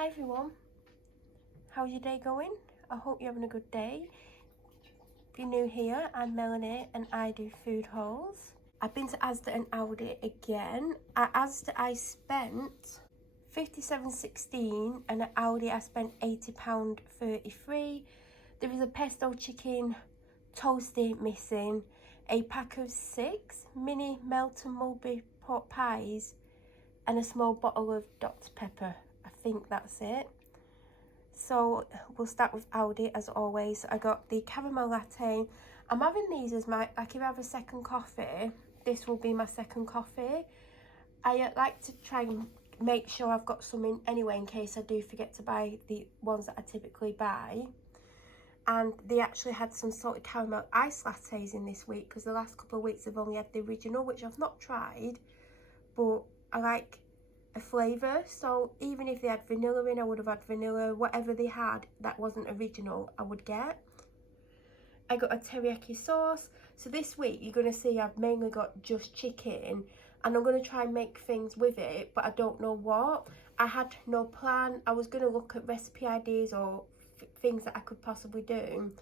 Hi everyone, how's your day going? I hope you're having a good day. If you're new here, I'm Melanie and I do food hauls. I've been to Asda and Aldi again. At Asda I spent £57.16 and at Aldi I spent £80.33. There is a pesto chicken toasty missing, a pack of 6 mini melt and mulberry pot pies and a small bottle of Dr. Pepper. I think that's it. So we'll start with Aldi as always. I got the caramel latte. I'm having these as my, like if I have a second coffee, this will be my second coffee. I like to try and make sure I've got some in anyway in case I do forget to buy the ones that I typically buy. And they actually had some salted caramel ice lattes in this week because the last couple of weeks I've only had the original, which I've not tried, but I like a flavour. So even if they had vanilla in, I would have had vanilla. Whatever they had that wasn't original, I would get. I got a teriyaki sauce. So this week you're going to see I've mainly got just chicken and I'm going to try and make things with it, but I don't know what. I had no plan. I was going to look at recipe ideas or things that I could possibly do,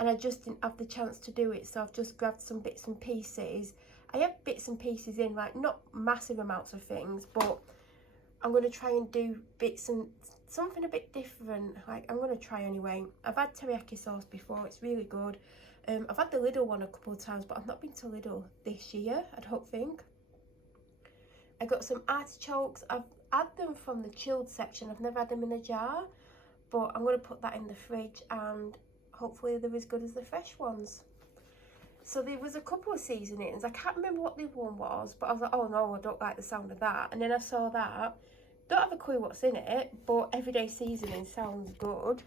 and I just didn't have the chance to do it, so I've just grabbed some bits and pieces. I have bits and pieces in, like not massive amounts of things, but I'm going to try and do bits and something a bit different. Like I'm going to try anyway. I've had teriyaki sauce before, it's really good. I've had the Lidl one a couple of times, but I've not been to Lidl this year, I don't think. I got some artichokes. I've had them from the chilled section. I've never had them in a jar, but I'm going to put that in the fridge and hopefully they're as good as the fresh ones. So there was a couple of seasonings. I can't remember what the one was, but I was like, oh no, I don't like the sound of that. And then I saw that. Don't have a clue what's in it, but everyday seasoning sounds good.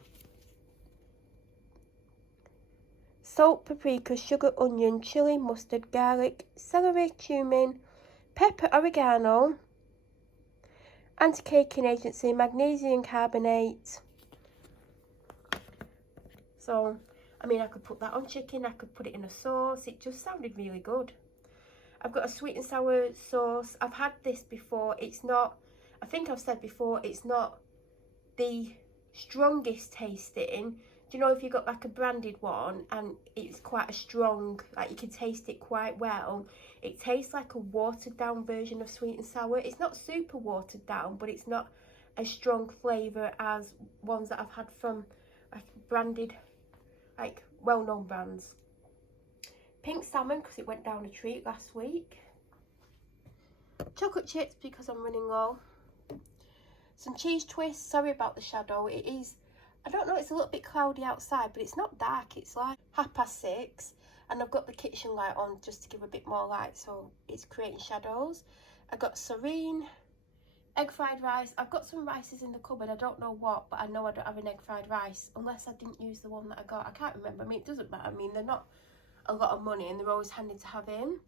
Salt, paprika, sugar, onion, chilli, mustard, garlic, celery, cumin, pepper, oregano, anti-caking agency, magnesium carbonate. So, I mean, I could put that on chicken, I could put it in a sauce. It just sounded really good. I've got a sweet and sour sauce. I've had this before. It's not, I think I've said before, it's not the strongest tasting. Do you know if you got like a branded one and it's quite a strong, like you can taste it quite well. It tastes like a watered down version of sweet and sour. It's not super watered down, but it's not a strong flavour as ones that I've had from like branded, like well-known brands. Pink salmon because it went down a treat last week. Chocolate chips because I'm running low. Some cheese twists. Sorry about the shadow. It is, I don't know, it's a little bit cloudy outside, but it's not dark. It's like 6:30 and I've got the kitchen light on just to give a bit more light, so it's creating shadows. I got serene, egg fried rice. I've got some rices in the cupboard. I don't know what, but I know I don't have an egg fried rice unless I didn't use the one that I got. I can't remember. I mean, it doesn't matter. I mean, they're not a lot of money and they're always handy to have in.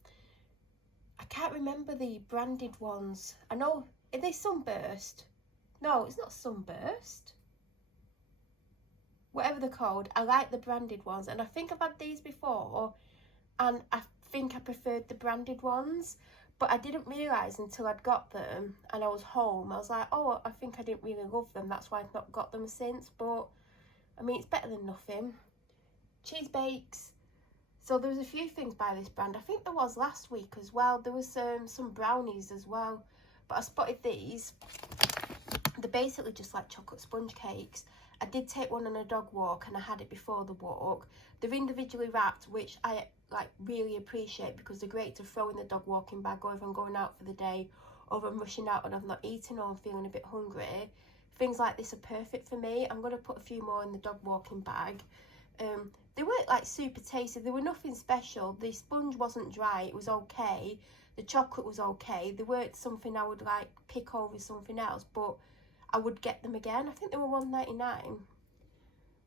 I can't remember the branded ones. I know, are they Sunburst? No, it's not Sunburst. Whatever they're called, I like the branded ones, and I think I've had these before and I think I preferred the branded ones, but I didn't realise until I'd got them and I was home. I was like, oh, I think I didn't really love them, that's why I've not got them since. But I mean, it's better than nothing. Cheese bakes. So there was a few things by this brand. I think there was last week as well. There was some brownies as well, but I spotted these. They're basically just like chocolate sponge cakes. I did take one on a dog walk and I had it before the walk. They're individually wrapped, which I like really appreciate because they're great to throw in the dog walking bag, or if I'm going out for the day, or if I'm rushing out and I've not eaten or I'm feeling a bit hungry. Things like this are perfect for me. I'm going to put a few more in the dog walking bag. They weren't like super tasty. They were nothing special. The sponge wasn't dry. It was okay. The chocolate was okay. They weren't something I would like pick over something else, but I would get them again. I think they were $1.99.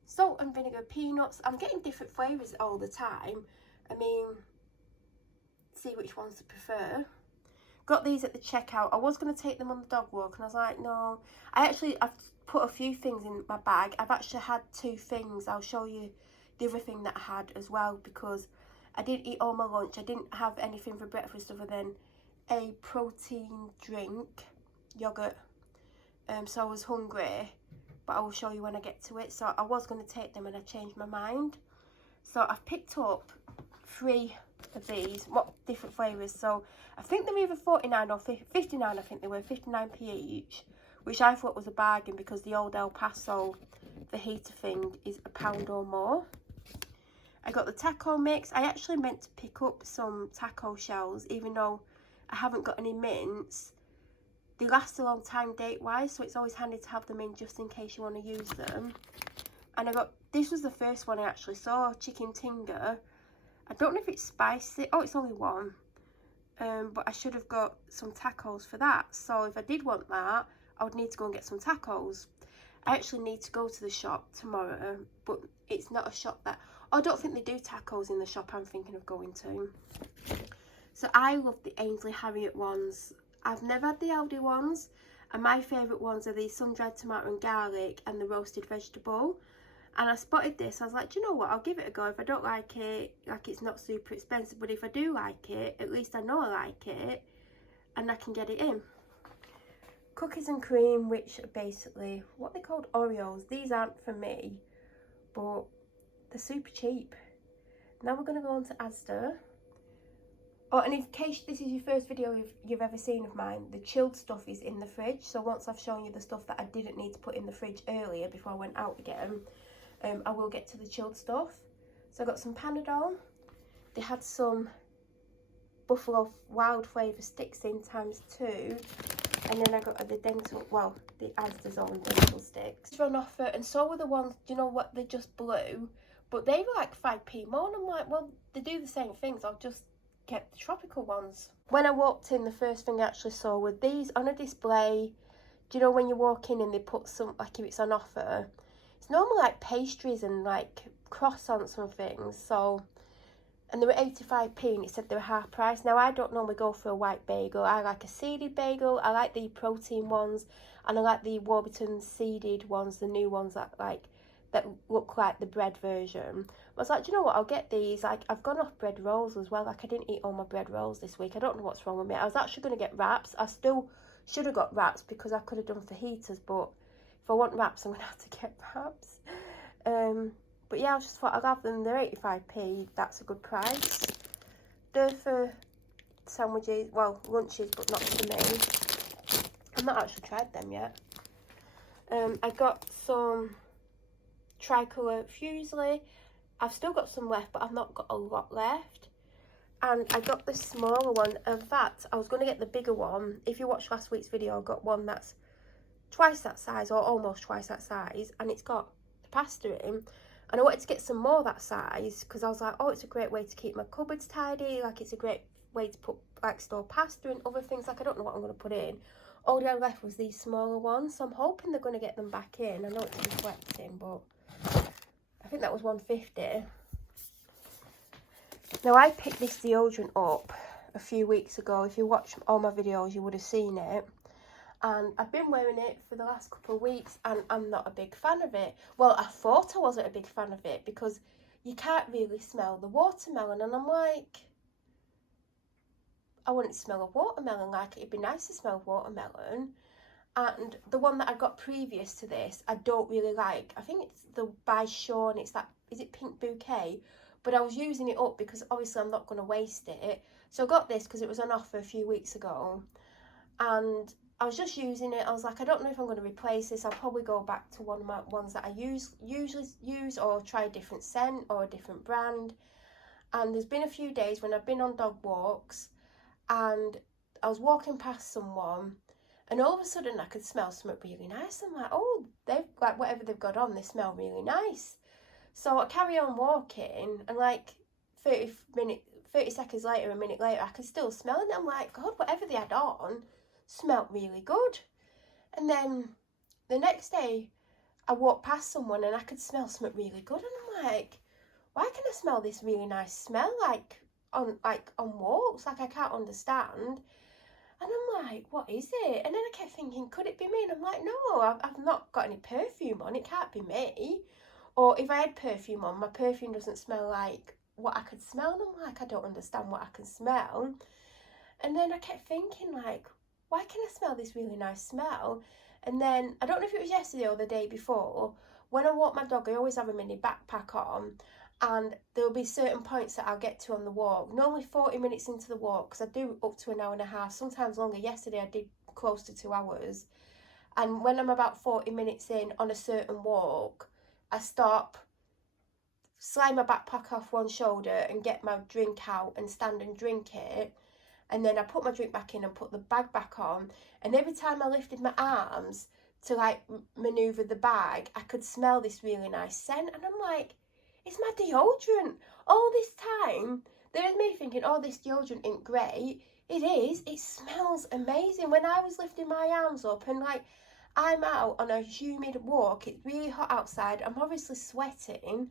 Salt and vinegar, peanuts. I'm getting different flavours all the time. I mean, see which ones I prefer. Got these at the checkout. I was going to take them on the dog walk and I was like, no. I've put a few things in my bag. I've actually had 2 things. I'll show you the other thing that I had as well, because I didn't eat all my lunch. I didn't have anything for breakfast other than a protein drink, yogurt, so I was hungry, but I will show you when I get to it. So I was going to take them and I changed my mind. So I've picked up 3 of these, what different flavours. So I think they're either 49 or 59, I think they were 59p each, which I thought was a bargain because the old El Paso fajita thing is £1 or more. I got the taco mix. I actually meant to pick up some taco shells, even though I haven't got any mints. They last a long time date-wise, so it's always handy to have them in just in case you want to use them. And I got, this was the first one I actually saw, chicken tinga. I don't know if it's spicy. Oh, it's only one. But I should have got some tacos for that. So if I did want that, I would need to go and get some tacos. I actually need to go to the shop tomorrow, but it's not a shop that... I don't think they do tacos in the shop I'm thinking of going to. So I love the Ainsley Harriet ones. I've never had the Aldi ones, and my favourite ones are the sun-dried tomato and garlic and the roasted vegetable. And I spotted this, I was like, do you know what, I'll give it a go. If I don't like it, like, it's not super expensive, but if I do like it, at least I know I like it, and I can get it in. Cookies and cream, which are basically what they called Oreos. These aren't for me, but they're super cheap. Now we're going to go on to Asda. Oh, and in case this is your first video you've ever seen of mine, the chilled stuff is in the fridge. So once I've shown you the stuff that I didn't need to put in the fridge earlier before I went out again, I will get to the chilled stuff. So I got some Panadol. They had some Buffalo Wild Flavour sticks in ×2. And then I got the dental, well, the Asda's own dental sticks. They're on offer, and so were the ones, do you know what, they're just blue. But they were like 5p more, and I'm like, well, they do the same things, I'll just get the tropical ones. When I walked in, the first thing I actually saw were these on a display. Do you know when you walk in and they put some, like if it's on offer, it's normally like pastries and like croissants and things. So, and they were 85p and it said they were half price. Now I don't normally go for a white bagel. I like a seeded bagel. I like the protein ones, and I like the Warburton seeded ones, the new ones that look like the bread version. I was like, do you know what, I'll get these. Like, I've gone off bread rolls as well. Like, I didn't eat all my bread rolls this week. I don't know what's wrong with me. I was actually going to get wraps. I still should have got wraps because I could have done fajitas, but if I want wraps, I'm going to have to get wraps. But yeah, I just thought I'd have them. They're 85p. That's a good price. They're for sandwiches, well, lunches, but not for me. I've not actually tried them yet. I got some tricolour fusilli. I've still got some left, but I've not got a lot left. And I got the smaller one. In fact, I was going to get the bigger one. If you watched last week's video, I got one that's twice that size, or almost twice that size, and it's got the pasta in. And I wanted to get some more that size because I was like, oh, it's a great way to keep my cupboards tidy. Like, it's a great way to put, like, store pasta and other things. Like, I don't know what I'm going to put in. All I had left was these smaller ones, so I'm hoping they're going to get them back in. I know it's reflecting, but I think that was 150. Now, I picked this deodorant up a few weeks ago. If you watch all my videos, you would have seen it. And I've been wearing it for the last couple of weeks, and I'm not a big fan of it. Well, I thought I wasn't a big fan of it because you can't really smell the watermelon. And I'm like, I wouldn't smell a watermelon. Like, it'd be nice to smell watermelon. And the one that I got previous to this, I don't really like. I think it's the by Sean. It's that, is it Pink Bouquet? But I was using it up because obviously I'm not going to waste it. So I got this because it was on offer a few weeks ago. And I was just using it. I was like, I don't know if I'm going to replace this. I'll probably go back to one of my ones that I usually use, or try a different scent or a different brand. And there's been a few days when I've been on dog walks and I was walking past someone, and all of a sudden I could smell something really nice. I'm like, oh, they've, like, whatever they've got on, they smell really nice. So I carry on walking, and like 30 seconds later, a minute later, I could still smell it. I'm like, God, whatever they had on smelled really good. And then the next day I walked past someone and I could smell something really good, and I'm like, why can I smell this really nice smell like on walks? Like, I can't understand. And I'm like, what is it? And then I kept thinking, could it be me? And I'm like, no, I've not got any perfume on. It can't be me. Or if I had perfume on, my perfume doesn't smell like what I could smell. And I'm like, I don't understand what I can smell. And then I kept thinking, like, why can I smell this really nice smell? And then, I don't know if it was yesterday or the day before, when I walk my dog, I always have a mini backpack on, and there'll be certain points that I'll get to on the walk. Normally 40 minutes into the walk, because I do up to an hour and a half, sometimes longer. Yesterday I did close to 2 hours. And when I'm about 40 minutes in on a certain walk, I stop, slide my backpack off one shoulder and get my drink out and stand and drink it. And then I put my drink back in and put the bag back on. And every time I lifted my arms to like manoeuvre the bag, I could smell this really nice scent. And I'm like, it's my deodorant. All this time, there's me thinking, oh, this deodorant ain't great. It is. It smells amazing. When I was lifting my arms up and like, I'm out on a humid walk, it's really hot outside, I'm obviously sweating,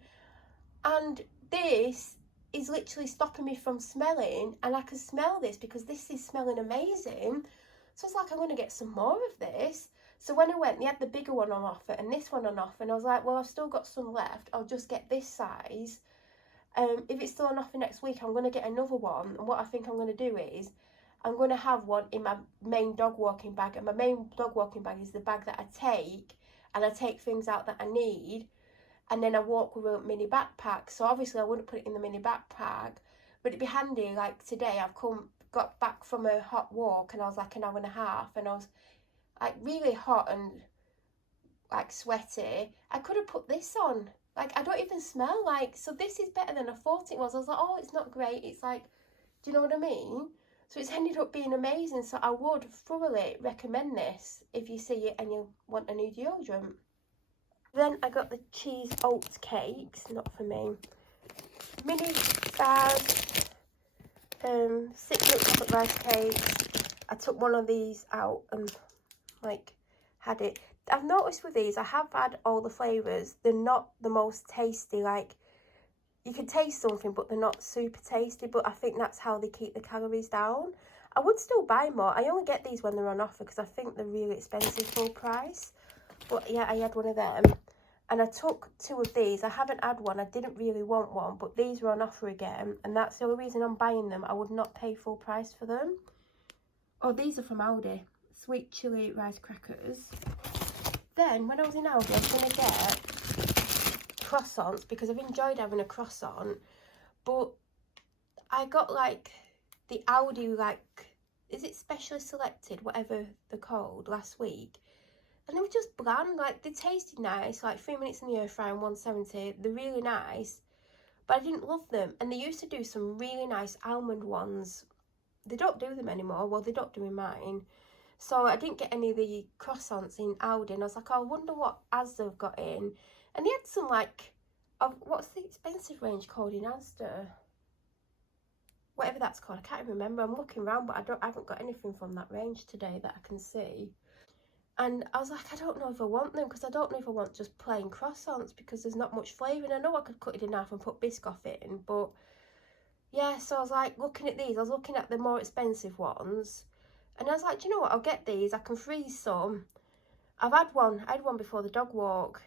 and this is literally stopping me from smelling, and I can smell this because this is smelling amazing. So I was like, I'm going to get some more of this. So when I went, they had the bigger one on offer and this one on offer, and I was like, well, I've still got some left, I'll just get this size. If it's still on offer next week, I'm going to get another one. And what I think I'm going to do is I'm going to have one in my main dog walking bag, and my main dog walking bag is the bag that I take, and I take things out that I need, and then I walk with a mini backpack. So obviously I wouldn't put it in the mini backpack, but it'd be handy. Like today I've got back from a hot walk, and I was like an hour and a half, and I was like really hot and like sweaty. I could have put this on. Like, I don't even smell like, so this is better than I thought it was. I was like, oh, it's not great. It's like, do you know what I mean? So it's ended up being amazing. So I would thoroughly recommend this if you see it and you want a new deodorant. Then I got the cheese oats cakes, not for me. Mini bag, 6 milk chocolate rice cakes. I took one of these out and like had it. I've noticed with these, I have had all the flavours. They're not the most tasty. Like, you can taste something, but they're not super tasty. But I think that's how they keep the calories down. I would still buy more. I only get these when they're on offer because I think they're really expensive full price. But yeah, I had one of them. And I took 2 of these. I haven't had one. I didn't really want one, but these were on offer again. And that's the only reason I'm buying them. I would not pay full price for them. Oh, these are from Aldi. Sweet chilli rice crackers. Then, when I was in Aldi, I was going to get croissants because I've enjoyed having a croissant. But I got, like, the Aldi, like, is it specially selected, whatever they're called, last week. And they were just bland. Like, they tasted nice, like 3 minutes in the air fryer and 170. They're really nice. But I didn't love them. And they used to do some really nice almond ones. They don't do them anymore. Well, they don't do in mine. So I didn't get any of the croissants in Aldi, and I was like, oh, I wonder what Asda have got in. And they had some like, what's the expensive range called in Asda? Whatever that's called, I can't even remember. I'm looking around, but I haven't got anything from that range today that I can see. And I was like, I don't know if I want them, because I don't know if I want just plain croissants, because there's not much flavour. And I know I could cut it in half and put Biscoff in, but yeah, so I was like, looking at these, I was looking at the more expensive ones. And I was like, do you know what, I'll get these, I can freeze some. I had one before the dog walk.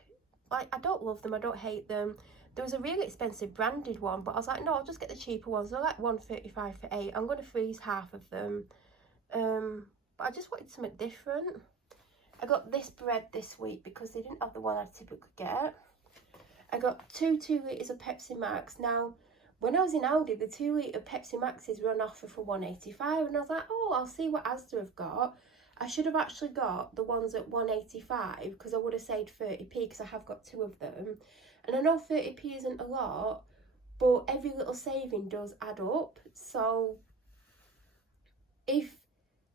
Like, I don't love them, I don't hate them. There was a really expensive branded one, but I was like, no, I'll just get the cheaper ones. They're like $1.35 for 8. I'm going to freeze half of them. But I just wanted something different. I got this bread this week because they didn't have the one I typically get. I got 2 litres of Pepsi Max. Now, when I was in Aldi, the 2 litre Pepsi Maxes were on offer for $1.85, and I was like, oh, I'll see what Asda have got. I should have actually got the ones at $1.85 because I would have saved 30p because I have got 2 of them. And I know 30p isn't a lot, but every little saving does add up. So if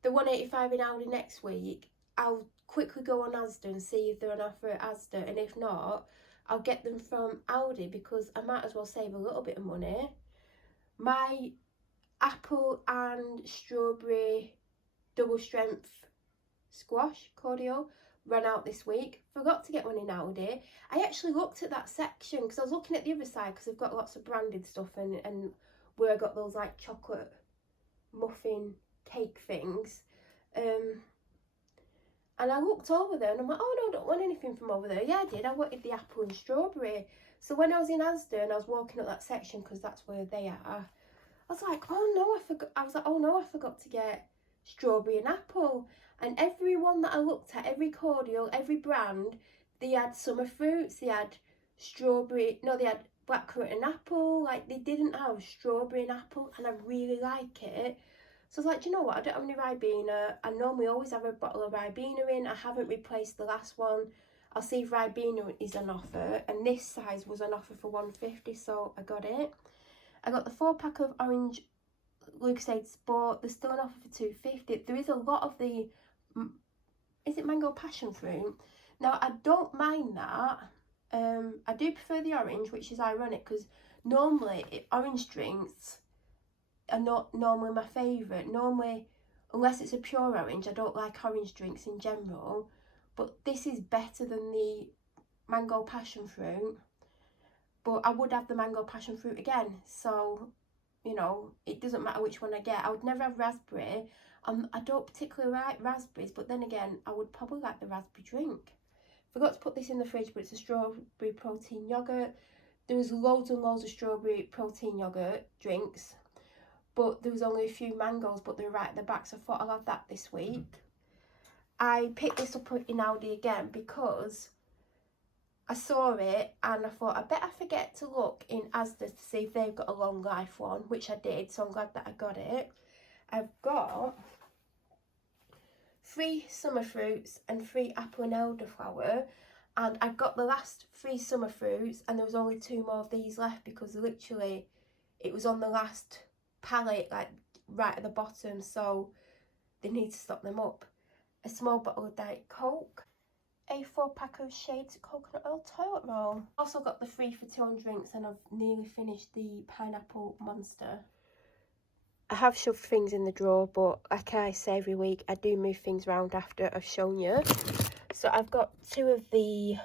the $1.85 in Aldi next week, I'll quickly go on Asda and see if they're on offer at Asda, and if not, I'll get them from Aldi because I might as well save a little bit of money. My apple and strawberry double strength squash cordial ran out this week. Forgot to get one in Aldi. I actually looked at that section because I was looking at the other side because they've got lots of branded stuff and where I got those like chocolate muffin cake things. And I looked over there and I'm like, oh no, I don't want anything from over there. Yeah, I did. I wanted the apple and strawberry. So when I was in Asda and I was walking up that section because that's where they are, I was like, oh no, I forgot. I was like, oh no, I forgot to get strawberry and apple. And every one that I looked at, every cordial, every brand, they had summer fruits, they had strawberry, no, they had blackcurrant and apple, like they didn't have strawberry and apple, and I really like it. So I was like, do you know what, I don't have any Ribena. I normally always have a bottle of Ribena in. I haven't replaced the last one. I'll see if Ribena is on offer, and this size was on offer for £1.50, so I got it. I got the 4-pack of orange Lucasade Sport. They're still on offer for £2.50. There is a lot of the, is it mango passion fruit? Now, I don't mind that. I do prefer the orange, which is ironic because normally orange drinks are not normally my favourite. Normally, unless it's a pure orange, I don't like orange drinks in general. But this is better than the mango passion fruit. But I would have the mango passion fruit again. So, you know, it doesn't matter which one I get. I would never have raspberry. I don't particularly like raspberries, but then again, I would probably like the raspberry drink. Forgot to put this in the fridge, but it's a strawberry protein yoghurt. There was loads and loads of strawberry protein yoghurt drinks, but there was only a few mangoes, but they're right at the back, so I thought I'll have that this week. I picked this up in Aldi again because I saw it and I thought I better forget to look in Asda to see if they've got a long life one, which I did, so I'm glad that I got it. I've got 3 summer fruits and 3 apple and elderflower, and I got the last 3 summer fruits and there was only 2 more of these left because literally it was on the last pallet, like right at the bottom, so they need to stock them up. A small bottle of Diet Coke, a 4-pack of Shades coconut oil toilet roll. Also got the 3 for 2 on drinks, and I've nearly finished the pineapple monster. I have shoved things in the drawer, but like I say every week, I do move things around after I've shown you. So I've got 2 of the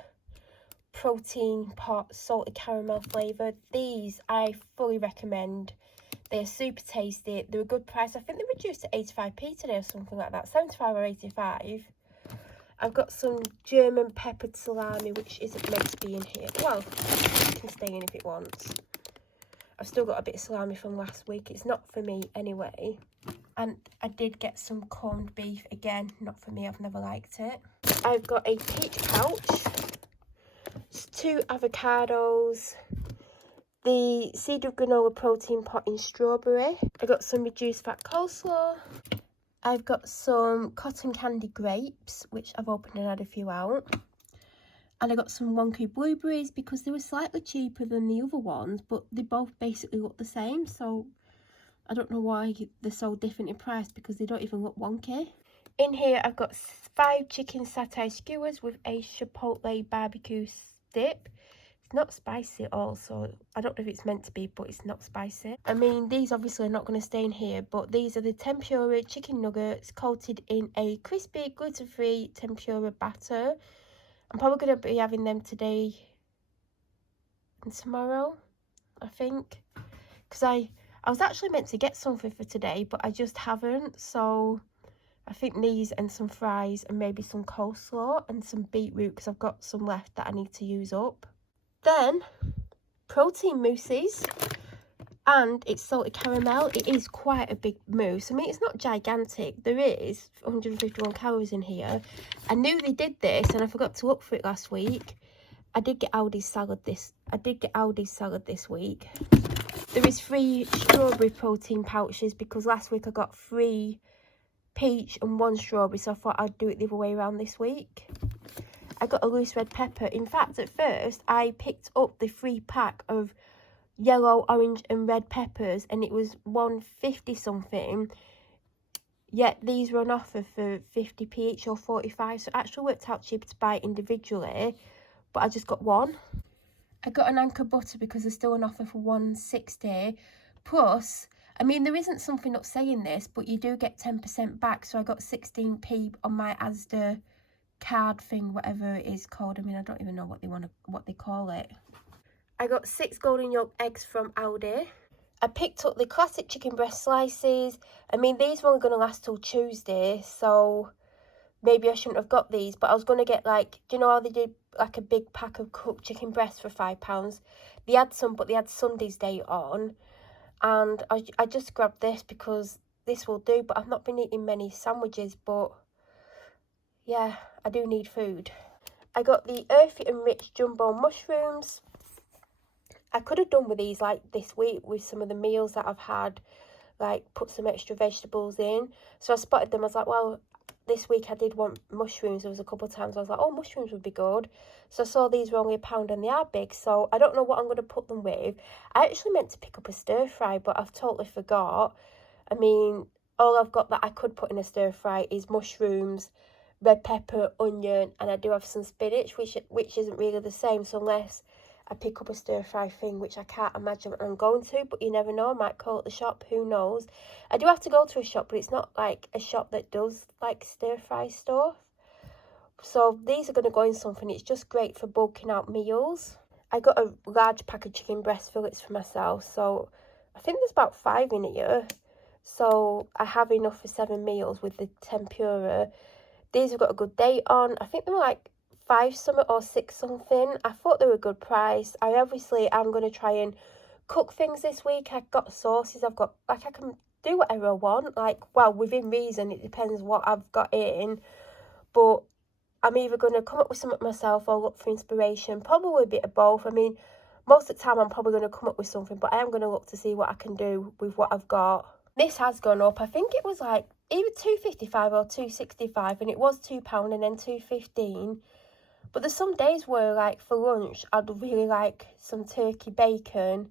protein pot salted caramel flavour. These I fully recommend. They're super tasty. They're a good price. I think they reduced to 85p today or something like that. 75 or 85. I've got some German peppered salami, which isn't meant to be in here. Well, it can stay in if it wants. I've still got a bit of salami from last week. It's not for me anyway. And I did get some corned beef. Again, not for me. I've never liked it. I've got a peach pouch. 2 avocados. The seed of granola protein pot in strawberry. I got some reduced fat coleslaw. I've got some cotton candy grapes, which I've opened and had a few out. And I got some wonky blueberries because they were slightly cheaper than the other ones, but they both basically look the same. So I don't know why they're so different in price because they don't even look wonky. In here, I've got 5 chicken satay skewers with a chipotle barbecue dip. It's not spicy at all, so I don't know if it's meant to be, but it's not spicy. I mean, these obviously are not going to stay in here, but these are the tempura chicken nuggets coated in a crispy, gluten-free tempura batter. I'm probably going to be having them today and tomorrow, I think. Because I was actually meant to get something for today, but I just haven't. So I think these and some fries and maybe some coleslaw and some beetroot because I've got some left that I need to use up. Then, protein mousses. And it's salted caramel. It is quite a big mousse. I mean, it's not gigantic. There is 151 calories in here. I knew they did this and I forgot to look for it last week. I did get Aldi's salad this week. There is 3 strawberry protein pouches because last week I got 3 peach and 1 strawberry, so I thought I'd do it the other way around this week. I got a loose red pepper. In fact, at first I picked up the 3-pack of yellow, orange and red peppers and it was £1.50 something, yet these were on offer for 50p each or 45, so it actually worked out cheaper to buy individually, but I just got 1. I got an Anchor butter because they're still on offer for £1.60, plus I mean there isn't something up saying this, but you do get 10% back, so I got 16p on my Asda card thing, whatever it is called. I mean, I don't even know what they call it. I got 6 golden yolk eggs from Aldi. I picked up the classic chicken breast slices. I mean, these were only going to last till Tuesday, so maybe I shouldn't have got these. But I was going to get, like, do you know how they did, like, a big pack of cooked chicken breasts for £5? They had some, but they had Sunday's date on. And I just grabbed this because this will do. But I've not been eating many sandwiches, but yeah, I do need food. I got the Earthy and Rich Jumbo Mushrooms. I could have done with these like this week with some of the meals that I've had, like put some extra vegetables in. So I spotted them. I was like, well, this week I did want mushrooms. There was a couple of times I was like, oh, mushrooms would be good. So I saw these were only £1 and they are big. So I don't know what I'm going to put them with. I actually meant to pick up a stir fry, but I've totally forgot. I mean, all I've got that I could put in a stir fry is mushrooms, red pepper, onion, and I do have some spinach, which isn't really the same. So unless I pick up a stir fry thing, which I can't imagine I'm going to, but you never know, I might call at the shop, who knows. I do have to go to a shop, but it's not like a shop that does like stir fry stuff. So these are going to go in something. It's just great for bulking out meals. I got a large pack of chicken breast fillets for myself, so I think there's about 5 in here. So I have enough for 7 meals with the tempura. These have got a good date on. I think they were like 5 something or 6 something. I thought they were a good price. I'm going to try and cook things this week. I've got sauces. I've got, like, I can do whatever I want. Like, well, within reason. It depends what I've got in. But I'm either going to come up with something myself or look for inspiration. Probably a bit of both. I mean, most of the time I'm probably going to come up with something, but I am going to look to see what I can do with what I've got. This has gone up. I think it was like either £2.55 or £2.65, and it was £2 and then £2.15. But there's some days where, like, for lunch, I'd really like some turkey bacon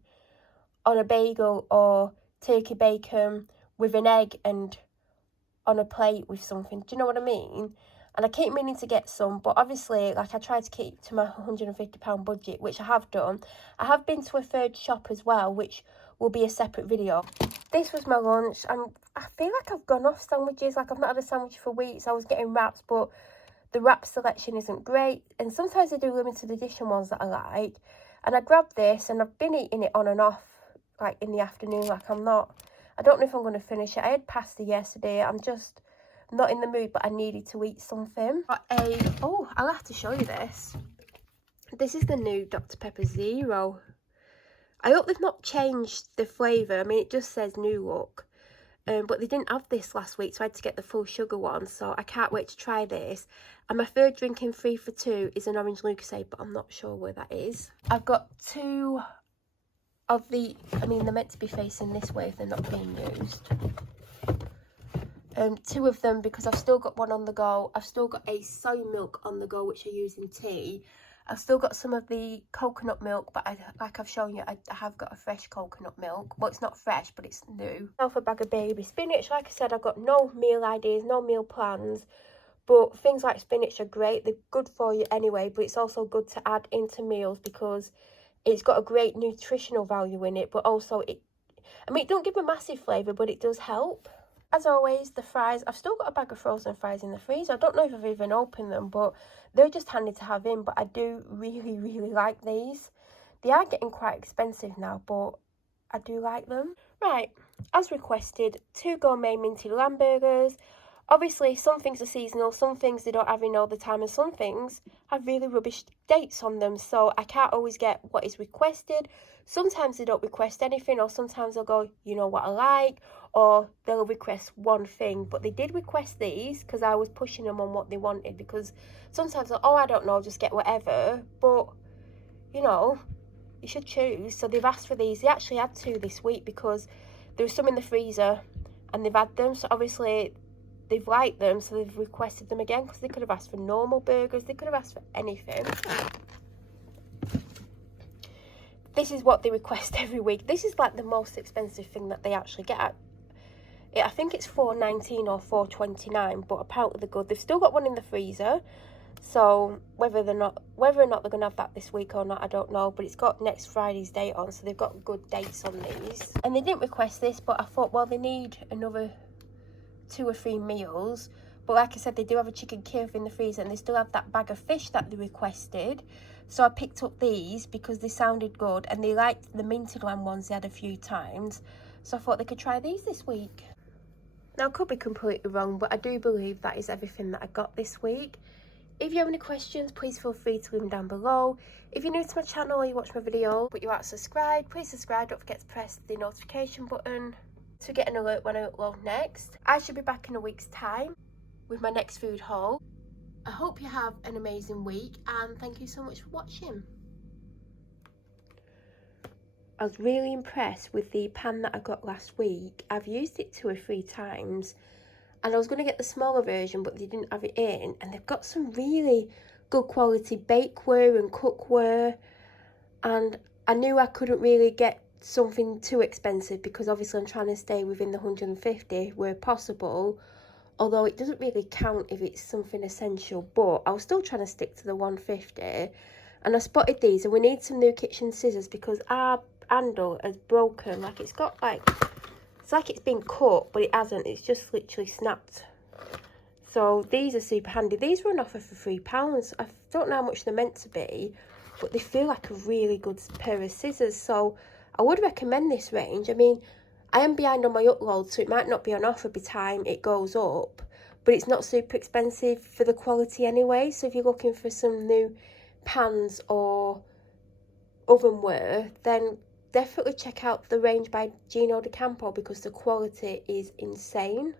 on a bagel or turkey bacon with an egg and on a plate with something. Do you know what I mean? And I keep meaning to get some, but obviously, like, I try to keep to my £150 budget, which I have done. I have been to a third shop as well, which will be a separate video. This was my lunch, and I feel like I've gone off sandwiches. Like, I've not had a sandwich for weeks. I was getting wraps, but the wrap selection isn't great. And sometimes I do limited edition ones that I like. And I grabbed this, and I've been eating it on and off, like, in the afternoon. Like, I don't know if I'm going to finish it. I had pasta yesterday. I'm just not in the mood, but I needed to eat something. Oh, I'll have to show you this. This is the new Dr. Pepper Zero. I hope they've not changed the flavour. I mean, it just says new look. But they didn't have this last week, so I had to get the full sugar one. So I can't wait to try this. And my third drink in 3 for 2 is an orange Lucozade, but I'm not sure where that is. I've got 2 of the, I mean, they're meant to be facing this way if they're not being used. 2 of them because I've still got one on the go. I've still got a soy milk on the go, which I use in tea. I've still got some of the coconut milk, but like I've shown you, I have got a fresh coconut milk. Well, it's not fresh, but it's new. Now for a bag of baby spinach. Like I said, I've got no meal ideas, no meal plans. But things like spinach are great. They're good for you anyway, but it's also good to add into meals because it's got a great nutritional value in it. But also, it don't give a massive flavour, but it does help. As always, the fries. I've still got a bag of frozen fries in the freezer. I don't know if I've even opened them, but they're just handy to have in. But I do really, really like these. They are getting quite expensive now, but I do like them. Right, as requested, 2 gourmet minty lamb burgers. Obviously, some things are seasonal, some things they don't have in all the time, and some things have really rubbish dates on them. So I can't always get what is requested. Sometimes they don't request anything, or sometimes they'll go, you know what I like, or they'll request one thing. But they did request these because I was pushing them on what they wanted, because sometimes, oh, I don't know, just get whatever. But, you know, you should choose. So they've asked for these. They actually had 2 this week because there was some in the freezer and they've had them. So obviously they've liked them, so they've requested them again, because they could have asked for normal burgers. They could have asked for anything. This is what they request every week. This is like the most expensive thing that they actually get. I think it's $4.19 or $4.29, but apparently they're good. They've still got one in the freezer, so whether or not they're going to have that this week or not, I don't know. But it's got next Friday's date on, so they've got good dates on these. And they didn't request this, but I thought, well, they need another 2 or 3 meals. But like I said, they do have a chicken curry in the freezer, and they still have that bag of fish that they requested. So I picked up these because they sounded good, and they liked the minted lamb ones they had a few times. So I thought they could try these this week. Now, I could be completely wrong, but I do believe that is everything that I got this week. If you have any questions, please feel free to leave them down below. If you're new to my channel or you watch my video but you aren't subscribed, please subscribe. Don't forget to press the notification button to get an alert when I upload next. I should be back in a week's time with my next food haul. I hope you have an amazing week, and thank you so much for watching. I was really impressed with the pan that I got last week. I've used it 2 or 3 times, and I was going to get the smaller version, but they didn't have it in, and they've got some really good quality bakeware and cookware, and I knew I couldn't really get something too expensive because obviously I'm trying to stay within the 150 where possible, although it doesn't really count if it's something essential, but I was still trying to stick to the 150. And I spotted these, and we need some new kitchen scissors because our handle has broken. Like, it's got like, it's like it's been cut, but it hasn't. It's just literally snapped. So these are super handy. These were on offer for £3. I don't know how much they're meant to be, but they feel like a really good pair of scissors. So I would recommend this range. I mean, I am behind on my upload, so it might not be on offer by the time it goes up, but it's not super expensive for the quality anyway. So if you're looking for some new pans or ovenware, then definitely check out the range by Gino De Campo because the quality is insane.